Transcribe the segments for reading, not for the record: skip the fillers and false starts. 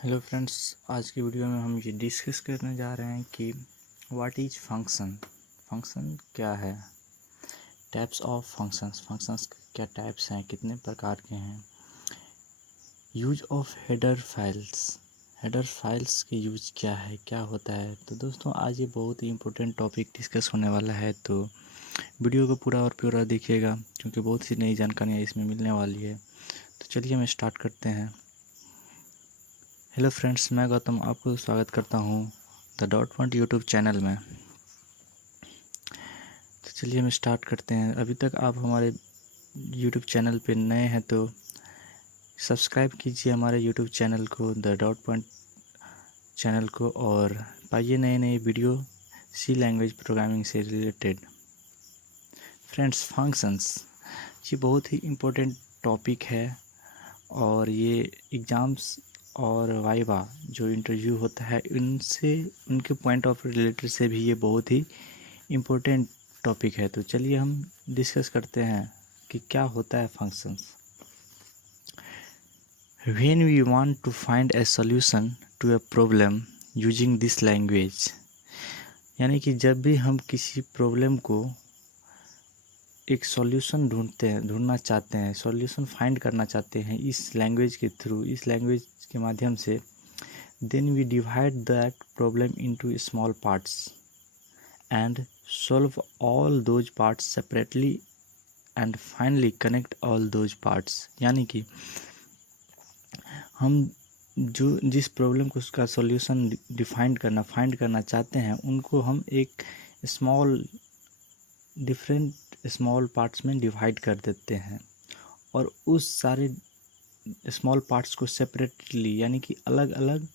Hello friends, आज की video में हम ये डिस्कस करने जा रहे हैं कि व्हाट इज फंक्शन। फंक्शन क्या है, टाइप्स ऑफ फंक्शंस, फंक्शंस क्या टाइप्स हैं, कितने प्रकार के हैं, use of header files, header files के यूज क्या है, क्या होता है। तो दोस्तों आज ये बहुत ही इम्पोर्टेंट टॉपिक डिस्कस होने वाला है, तो वीडियो को पूरा और पूरा देखिएगा क्योंकि बहुत सी नई जानकारियाँ इसमें मिलने वाली है। तो चलिए हम स्टार्ट करते हैं। हेलो फ्रेंड्स, मैं गौतम आपको स्वागत करता हूँ the dot point YouTube channel में। तो चलिए हम स्टार्ट करते हैं। अभी तक आप हमारे यूट्यूब चैनल पे नए हैं तो सब्सक्राइब कीजिए हमारे यूट्यूब चैनल को, द डॉट पॉइंट चैनल को, और पाइए नए नए वीडियो सी लैंग्वेज प्रोग्रामिंग से रिलेटेड। फ्रेंड्स, फंक्शंस ये बहुत ही इम्पोर्टेंट टॉपिक है और ये एग्ज़ाम्स और वाइवा जो इंटरव्यू होता है उनसे, उनके पॉइंट ऑफ रिलेटेड से भी ये बहुत ही इम्पोर्टेंट टॉपिक है। तो चलिए हम डिस्कस करते हैं कि क्या होता है functions. When we want to find a solution to a problem using this language, यानी कि जब भी हम किसी प्रॉब्लम को एक सॉल्यूशन ढूंढना चाहते हैं, सॉल्यूशन फाइंड करना चाहते हैं इस लैंग्वेज के थ्रू, इस लैंग्वेज के माध्यम से, then we divide that problem into small parts and solve all those parts separately and finally connect all those parts. यानी कि हम जो जिस प्रॉब्लम को उसका सॉल्यूशन फाइंड करना चाहते हैं उनको हम एक डिफरेंट स्मॉल पार्ट्स में डिवाइड कर देते हैं और उस सारे स्मॉल पार्ट्स को सेपरेटली यानी कि अलग अलग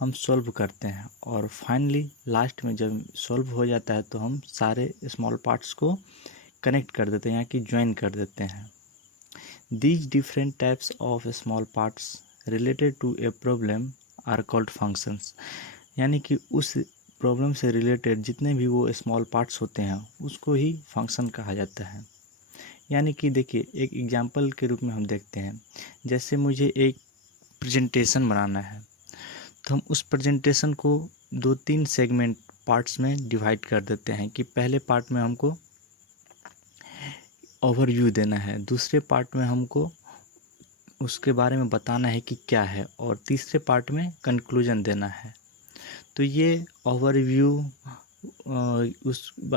हम सॉल्व करते हैं और फाइनली लास्ट में जब सॉल्व हो जाता है तो हम सारे स्मॉल पार्ट्स को कनेक्ट कर देते हैं, यानी कि ज्वाइन कर देते हैं। These different types of small parts related to a problem are called functions. यानी कि उस प्रॉब्लम से रिलेटेड जितने भी वो स्मॉल पार्ट्स होते हैं उसको ही फंक्शन कहा जाता है। यानी कि देखिए, एक एग्जांपल के रूप में हम देखते हैं, जैसे मुझे एक प्रेजेंटेशन बनाना है तो हम उस प्रेजेंटेशन को दो तीन सेगमेंट पार्ट्स में डिवाइड कर देते हैं कि पहले पार्ट में हमको ओवरव्यू देना है, दूसरे पार्ट में हमको उसके बारे में बताना है कि क्या है, और तीसरे पार्ट में कंक्लूजन देना है। तो ये ओवरव्यू,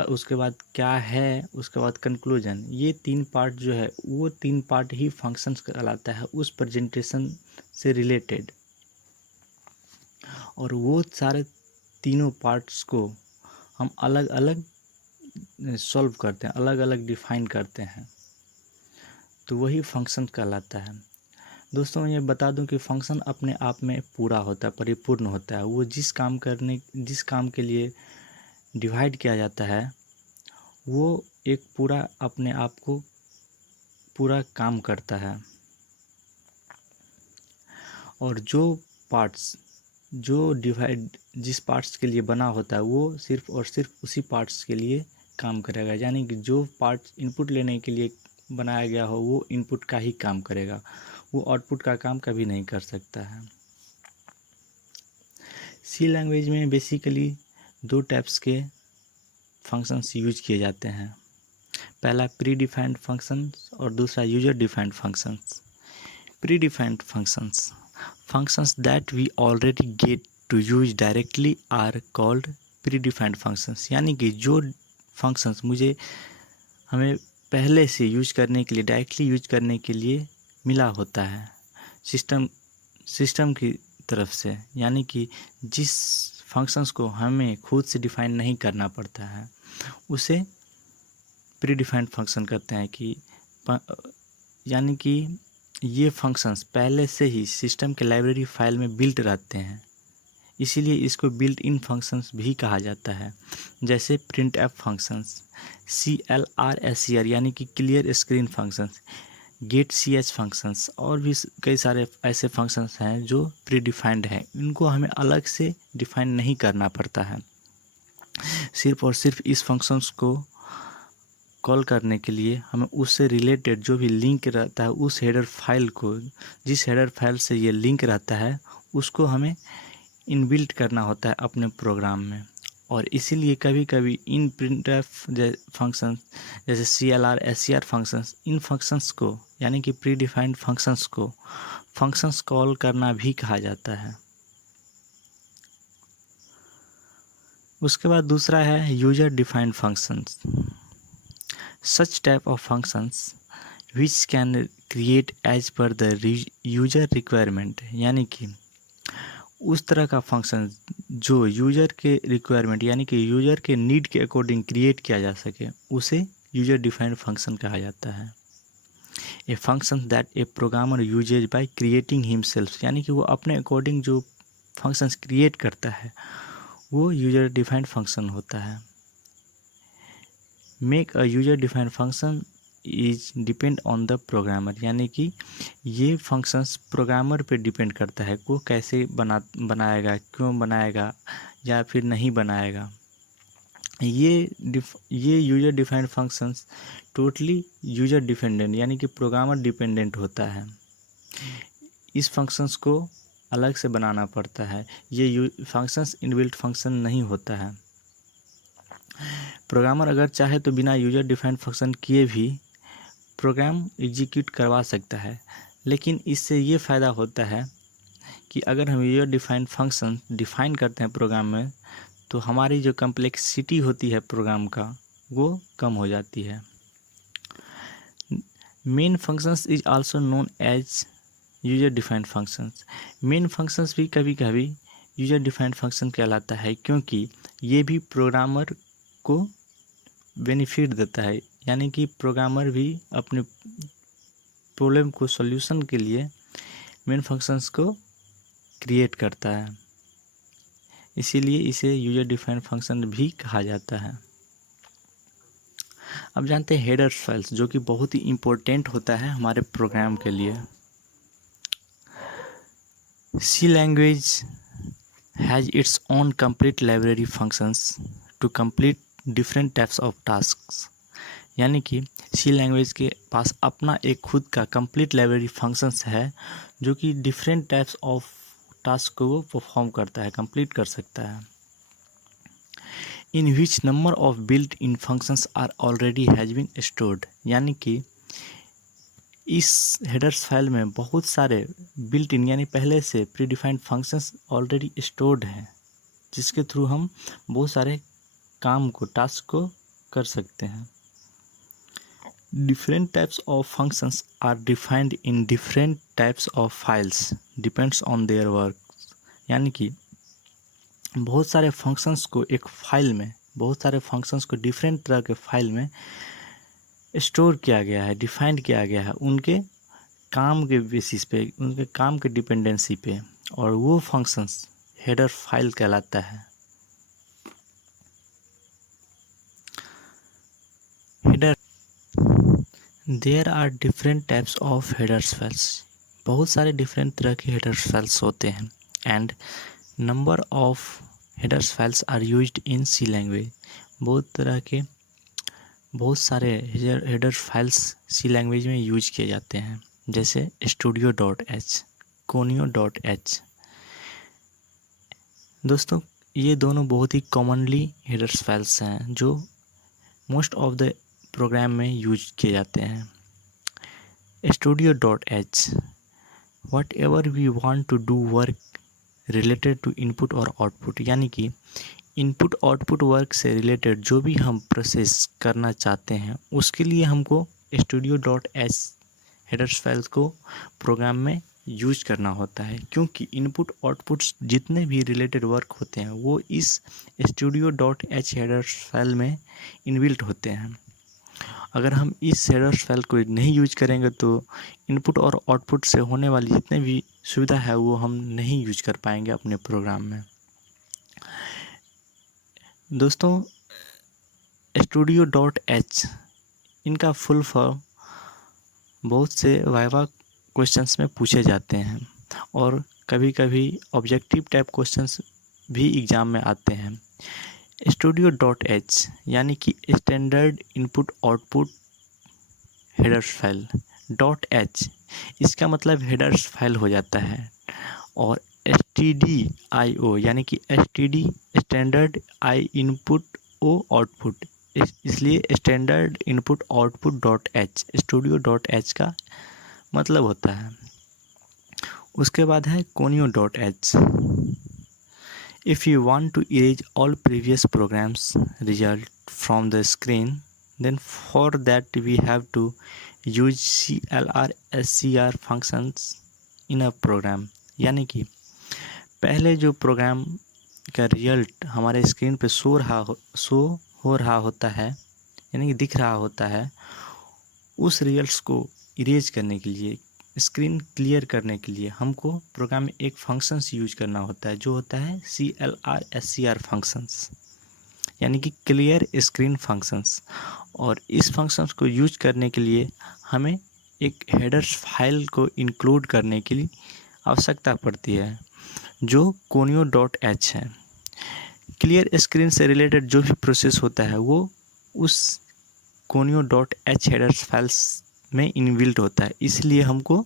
उसके बाद क्या है, उसके बाद कंक्लूजन, ये तीन पार्ट जो है वो तीन पार्ट ही फंक्शंस कहलाता है उस प्रेजेंटेशन से रिलेटेड। और वो सारे तीनों पार्ट्स को हम अलग अलग सॉल्व करते हैं, अलग अलग डिफाइन करते हैं, तो वही फंक्शन कहलाता है। दोस्तों मैं ये बता दूं कि फंक्शन अपने आप में पूरा होता है, परिपूर्ण होता है। वो जिस काम के लिए डिवाइड किया जाता है वो एक पूरा अपने आप को पूरा काम करता है, और जो पार्ट्स जो डिवाइड जिस पार्ट्स के लिए बना होता है वो सिर्फ और सिर्फ उसी पार्ट्स के लिए काम करेगा। यानी कि जो पार्ट्स इनपुट लेने के लिए बनाया गया हो वो इनपुट का ही काम करेगा, वो आउटपुट का काम कभी नहीं कर सकता है। सी लैंग्वेज में बेसिकली दो टाइप्स के फंक्शंस यूज किए जाते हैं। पहला प्री डिफाइंड फंक्शंस और दूसरा user defined functions. Pre defined functions that we already get to use directly are called pre defined functions. यानी कि जो फंक्शंस हमें पहले से यूज करने के लिए, डायरेक्टली यूज करने के लिए मिला होता है सिस्टम की तरफ से, यानी कि जिस फंक्शंस को हमें खुद से डिफाइन नहीं करना पड़ता है उसे प्री डिफाइंड फंक्शन कहते हैं। कि यानी कि ये फंक्शंस पहले से ही सिस्टम के लाइब्रेरी फाइल में बिल्ट रहते हैं, इसीलिए इसको बिल्ट इन फंक्शंस भी कहा जाता है। जैसे प्रिंट एफ फंक्शंस, CLRSCR यानी कि clear screen functions, get CH functions, और भी कई सारे ऐसे फंक्शंस हैं जो प्री डिफाइंड हैं। इनको हमें अलग से डिफाइन नहीं करना पड़ता है, सिर्फ और सिर्फ इस फंक्शंस को कॉल करने के लिए हमें उससे रिलेटेड जो भी लिंक रहता है उस हेडर फाइल को, जिस हेडर फाइल से ये लिंक रहता है उसको हमें इनबिल्ट करना होता है अपने प्रोग्राम में। और इसीलिए कभी कभी इन प्रिंटफ फंक्शन जैसे CLR SCR फंक्शंस, इन फंक्शंस को यानी कि प्री डिफाइंड फंक्शंस को फंक्शंस कॉल करना भी कहा जाता है। उसके बाद दूसरा है user defined functions. Such type of functions which can create as per the user requirement, यानी कि उस तरह का फंक्शन जो यूजर के रिक्वायरमेंट यानी कि यूजर के नीड के अकॉर्डिंग क्रिएट किया जा सके, उसे यूजर डिफाइंड फंक्शन कहा जाता है। A function that a programmer uses by creating himself, यानी कि वो अपने अकॉर्डिंग जो फंक्शंस क्रिएट करता है वो यूजर डिफाइंड फंक्शन होता है। Make a user defined function is depend on the programmer, यानी कि ये फंक्शंस प्रोग्रामर पे डिपेंड करता है वो कैसे बनाएगा, क्यों बनाएगा या फिर नहीं बनाएगा। ये user defined functions totally user dependent यानी कि प्रोग्रामर डिपेंडेंट होता है। इस फंक्शंस को अलग से बनाना पड़ता है, ये फंक्शंस इनबिल्ट फंक्शन नहीं होता है। प्रोग्रामर अगर चाहे तो बिना यूजर डिफाइंड फंक्शन किए भी प्रोग्राम एग्जीक्यूट करवा सकता है, लेकिन इससे ये फ़ायदा होता है कि अगर हम यूजर डिफाइंड फंक्शन डिफाइन करते हैं प्रोग्राम में तो हमारी जो कम्प्लेक्सिटी होती है प्रोग्राम का वो कम हो जाती है। Main functions is also known as user defined functions. Main functions भी कभी कभी यूजर डिफाइंड फंक्शन कहलाता है, क्योंकि ये भी प्रोग्रामर को बेनिफिट देता है, यानी कि प्रोग्रामर भी अपने प्रॉब्लम को सॉल्यूशन के लिए मेन फंक्शंस को क्रिएट करता है, इसीलिए इसे यूजर डिफाइंड फंक्शन भी कहा जाता है। अब जानते हैं हेडर्स फाइल्स, जो कि बहुत ही इम्पोर्टेंट होता है हमारे प्रोग्राम के लिए। C language has its own complete library functions to complete different types of tasks, यानी कि सी लैंग्वेज के पास अपना एक खुद का कंप्लीट लाइब्रेरी फंक्शंस है जो कि डिफरेंट टाइप्स ऑफ टास्क को वो परफॉर्म करता है, कंप्लीट कर सकता है। In which number of built in functions are already has been stored, यानी कि इस हेडर्स फाइल में बहुत सारे बिल्ट इन यानी पहले से pre defined functions already stored हैं, जिसके थ्रू हम बहुत सारे काम को टास्क को कर सकते हैं। Different types of functions are defined in different types of files depends on their work, यानी कि बहुत सारे फंक्शंस को एक फाइल में, बहुत सारे फंक्शंस को डिफरेंट तरह के फाइल में स्टोर किया गया है, डिफाइंड किया गया है उनके काम के बेसिस पे, उनके काम के डिपेंडेंसी पे, और वो फंक्शंस हेडर फाइल कहलाता है। Header there are different types of headers files, बहुत सारे डिफरेंट तरह के हेडर्स फाइल्स होते हैं। And number of headers files are used in C language, बहुत सारे हेडर्स फाइल्स सी लैंग्वेज में यूज किए जाते हैं, जैसे studio.h, conio.h। दोस्तों ये दोनों बहुत ही कॉमनली हेडर्स फाइल्स हैं जो मोस्ट ऑफ द प्रोग्राम में यूज किए जाते हैं। studio.h, whatever we want to do work related to input और आउटपुट, यानी कि इनपुट आउटपुट वर्क से रिलेटेड जो भी हम प्रोसेस करना चाहते हैं उसके लिए हमको studio.h हेडर्स फाइल्स को प्रोग्राम में यूज करना होता है, क्योंकि इनपुट आउटपुट्स जितने भी रिलेटेड वर्क होते हैं वो इस studio.h हेडर्स फाइल में इनबिल्ट होते हैं। अगर हम इस हेडर्स फाइल को नहीं यूज करेंगे तो इनपुट और आउटपुट से होने वाली जितने भी सुविधा है वो हम नहीं यूज कर पाएंगे अपने प्रोग्राम में। दोस्तों studio.h इनका फुल फॉर्म बहुत से वाइवा क्वेश्चंस में पूछे जाते हैं और कभी कभी ऑब्जेक्टिव टाइप क्वेश्चंस भी एग्ज़ाम में आते हैं। studio.h यानी कि standard input output headers file, .h इसका मतलब हेडर्स फाइल हो जाता है, और stdio यानी कि std standard I input O output, इसलिए standard input output dot h, studio dot h का मतलब होता है। उसके बाद है conio dot h. If you want to erase all previous programs result from the screen, then for that we have to use CLR SCR functions in a program। यानी कि पहले जो प्रोग्राम का रिजल्ट हमारे स्क्रीन पे show हो रहा होता है, यानी कि दिख रहा होता है, उस रिजल्ट्स को इरेज करने के लिए, स्क्रीन क्लियर करने के लिए हमको प्रोग्राम में एक फंक्शंस यूज करना होता है, जो होता है CLR SCR फंक्शंस, यानी कि क्लियर स्क्रीन फंक्शंस। और इस फंक्शंस को यूज करने के लिए हमें एक हेडर्स फाइल को इंक्लूड करने की आवश्यकता पड़ती है, जो कोनियो डॉट एच है। क्लियर स्क्रीन से रिलेटेड जो भी प्रोसेस होता है वो उस conio dot H headers files में इनबिल्ट होता है, इसलिए हमको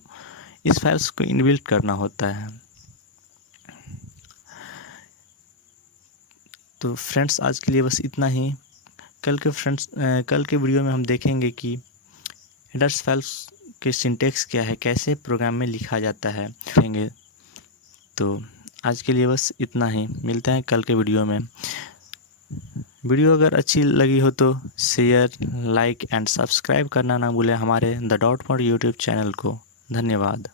इस फाइल्स को इनबिल्ट करना होता है। तो फ्रेंड्स आज के लिए बस इतना ही। कल के वीडियो में हम देखेंगे कि हेडर्स फाइल्स के सिंटेक्स क्या है, कैसे प्रोग्राम में लिखा जाता है, देखेंगे। तो आज के लिए बस इतना ही, मिलते हैं कल के वीडियो में। वीडियो अगर अच्छी लगी हो तो शेयर, लाइक एंड सब्सक्राइब करना ना भूलें हमारे the dot mode YouTube channel को। धन्यवाद।